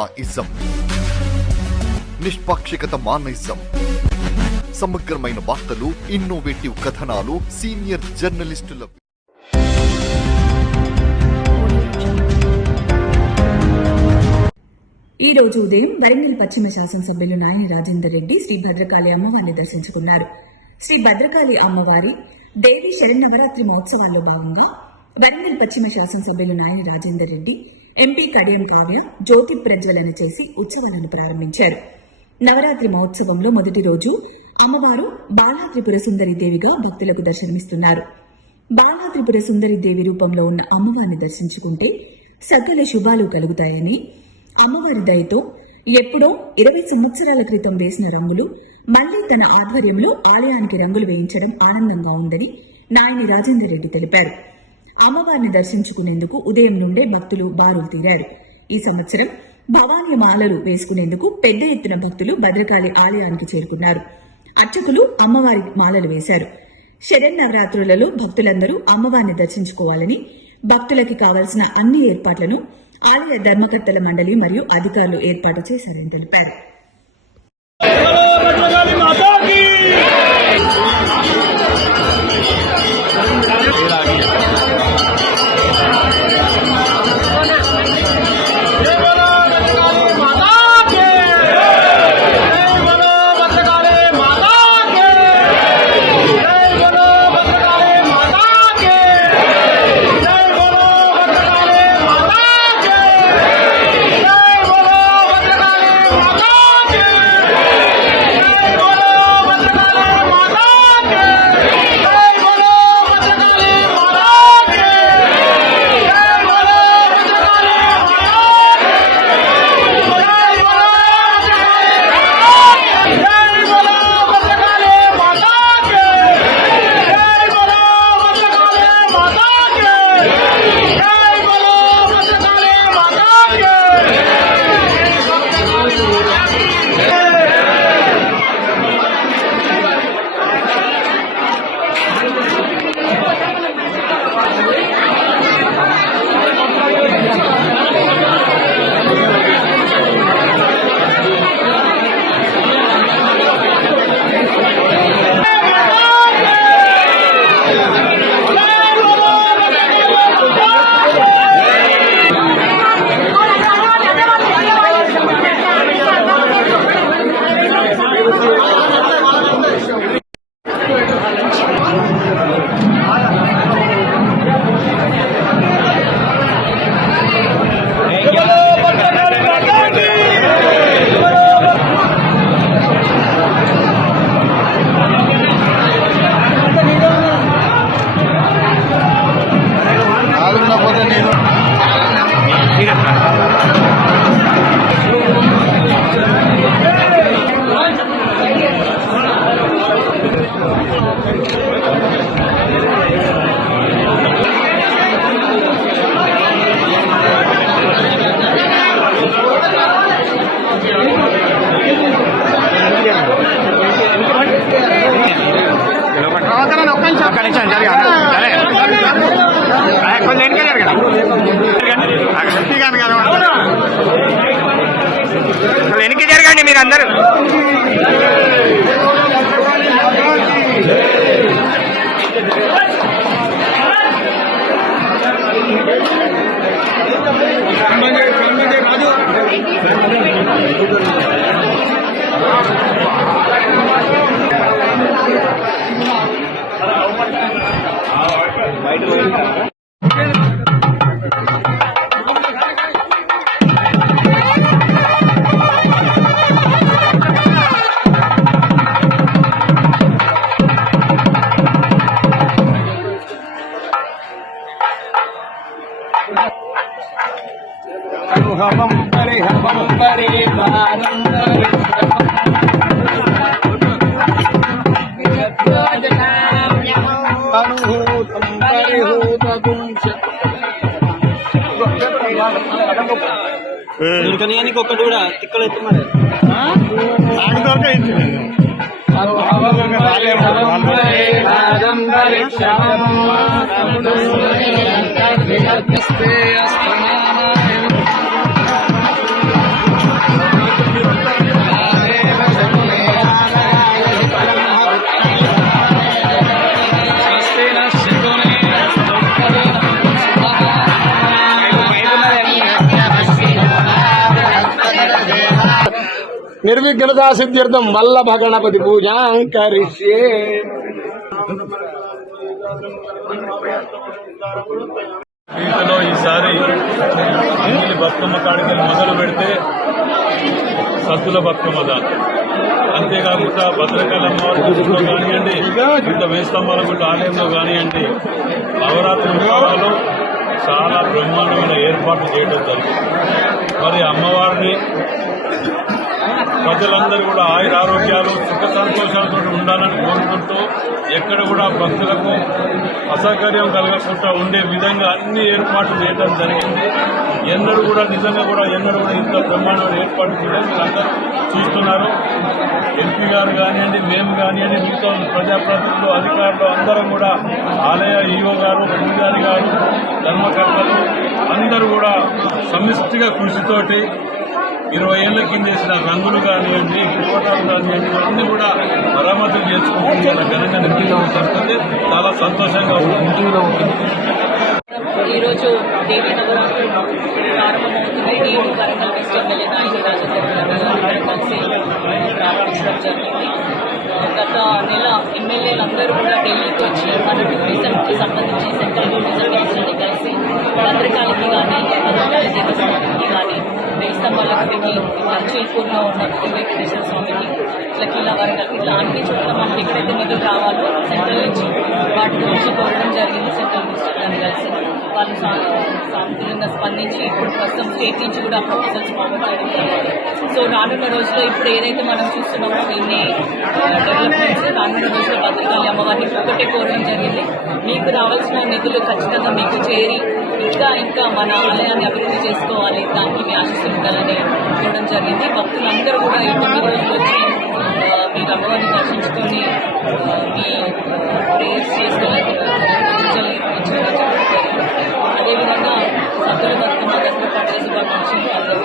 Ism నిష్పాక్షికత మానయిజం సమగ్రమైన వార్తలు, innovative కథనాలు, సీనియర్ జర్నలిస్టుల. ఈ రోజు ఉదయం వరంగల్ పశ్చిమ శాసనసభ్యులు నాయని రాజేందర్ రెడ్డి శ్రీ భద్రకాళి అమ్మవారిని దర్శించుకున్నారు. శ్రీ భద్రకాళి అమ్మవారి దేవి శరన్నవరాత్రి మహోత్సవాల్లో భాగంగా వరంగల్ పశ్చిమ శాసనసభ్యులు నాయని రాజేందర్ రెడ్డి ఎంపీ కడియం కావ్య జ్యోతి ప్రజ్వలన చేసి ఉత్సవాలను ప్రారంభించారు. నవరాత్రి మహోత్సవంలో మొదటి రోజు అమ్మవారు బాలాత్రిపుర సుందరి దేవిగా భక్తులకు దర్శనమిస్తున్నారు. బాలాత్రిపుర సుందరి దేవి రూపంలో ఉన్న అమ్మవారిని దర్శించుకుంటే సకల శుభాలు కలుగుతాయని, అమ్మవారి దయతో ఎప్పుడో 20 సంవత్సరాల క్రితం వేసిన రంగులు మళ్లీ తన ఆధ్వర్యంలో ఆలయానికి రంగులు వేయించడం ఆనందంగా ఉందని నాయని రాజేందర్ రెడ్డి తెలిపారు. అమ్మవారిని దర్శించుకునేందుకు ఉదయం నుండే భక్తులు బారులు తీరారు. ఈ సంవత్సరం భవానీ మాలలు వేసుకునేందుకు పెద్ద ఎత్తున భక్తులు భద్రకాళి ఆలయానికి చేరుకున్నారు. అర్చకులు అమ్మవారి మాలలు వేశారు. శరన్నవరాత్రులలో భక్తులందరూ అమ్మవారిని దర్శించుకోవాలని, భక్తులకి కావలసిన అన్ని ఏర్పాట్లను ఆలయ ధర్మకర్తల మండలి మరియు అధికారులు ఏర్పాటు చేశారని తెలిపారు. వెనక్కి జరగండి మీరు అందరూ. దొరకనియానికి ఒక్కటి కూడా తిక్కలు ఎత్తున్నారు. నిర్విఘ్నతా సిద్ధ్యర్థం వల్లభ గణపతి పూజాం కరిష్యే. వీటిలో ఈసారి ఇంగిలి బతుకమ్మ కాడికి మొదలు పెడితే సద్దుల బతుకమ్మ దాని, అంతేకాకుండా భద్రకాళి అమ్మవారి గుడిలో కానివ్వండి, ఇంత వేస్తంబాల గుడి ఆలయంలో కానివ్వండి, నవరాత్రి ఉత్సవాలు చాలా బ్రహ్మాండమైన ఏర్పాట్లు చేయడం జరిగింది. మరి అమ్మవారిని ప్రజలందరూ కూడా ఆయుర ఆరోగ్యాలు సుఖ సంతోషాలతో ఉండాలని కోరుకుంటూ ఎక్కడ కూడా భక్తులకు అసౌకర్యం కలగకుండా ఉండే విధంగా అన్ని ఏర్పాట్లు చేయడం జరిగింది. ఎన్నడూ కూడా నిజంగా కూడా ఎన్నడూ కూడా ఇంత బ్రహ్మాండమైన ఏర్పాటు చేయడం మీరందరూ చూస్తున్నారు. ఎంపీ గారు కానివ్వండి, మేము కానివ్వండి, మిగతా ప్రజాప్రతినిధులు, అధికారులు అందరం కూడా ఆలయ ఈఓ గారు, పూజారి గారు, ధర్మకర్తలు అందరూ కూడా సమిష్టిగా కృషితోటి 20 ఏళ్ల కింద వేసిన రంగులు కానివ్వండి, కోటాలు కానివ్వండి, ఇవన్నీ కూడా మరమ్మతులు చేసుకుంటుంది. చాలా ఘనంగా నిర్మించబడుతుంది. చాలా సంతోషంగా ఉంటుంది. ఈరోజు దేవీ నవరాత్రులు ప్రారంభమవుతున్నాయి. నేను వరంగల్ వెస్ట్ ఎమ్మెల్యే నాయని రాజేంద్ర కలిసి ప్రారంభించడం జరిగింది. గత నెల ఎమ్మెల్యేలందరూ కూడా ఢిల్లీకి వచ్చి మన టూరిజంకి సంబంధించి సెంట్రల్ టూరిజం మినిస్టర్ని కలిసి భద్రకాళికి కానీ, భద్రకాళి దేవస్థానానికి కానీ, వేస్తంబాల గుడికి, లక్ష్మీపూర్లో ఉన్న వెంకటేశ్వర స్వామికి, ఇట్లా కిలా వరంగల్, ఇట్లా అన్ని చోట్ల మనకి ఎక్కడైతే నిధులు రావాలో సెంట్రల్ నుంచి వాటి గురించి కోరడం జరిగింది. సెంట్రల్ మినిస్టర్ గారిని కలిసి వాళ్ళు సానుకూలంగా స్పందించి ఇప్పుడు ప్రస్తుతం స్టేట్ నుంచి కూడా ప్రపోజల్స్ పంపించడం జరిగింది. సో రానున్న రోజుల్లో ఇప్పుడు ఏదైతే మనం చూస్తున్నామో ఇన్ని డెవలప్మెంట్స్ రానున్న రోజుల్లో భద్రకాళి అమ్మవారిని ఒకటే కోరడం జరిగింది. మీకు రావాల్సిన నిధులు ఖచ్చితంగా మీకు చేరి ఇంకా మన ఆలయాన్ని అభివృద్ధి చేసుకోవాలి, దానికి మీ ఆశీస్సులు ఉండాలని కోరడం జరిగింది. భక్తులందరూ కూడా ఈ 9 రోజులు వచ్చి మీరు అమ్మవారిని దర్శించుకొని మీ ప్రేయర్స్ చేసుకొని పూజలు నిర్వహించడం జరుగుతుంది. అదేవిధంగా సద్దుల బతుకమ్మ దసరా పండుగ శుభాకాంక్షలు అందరూ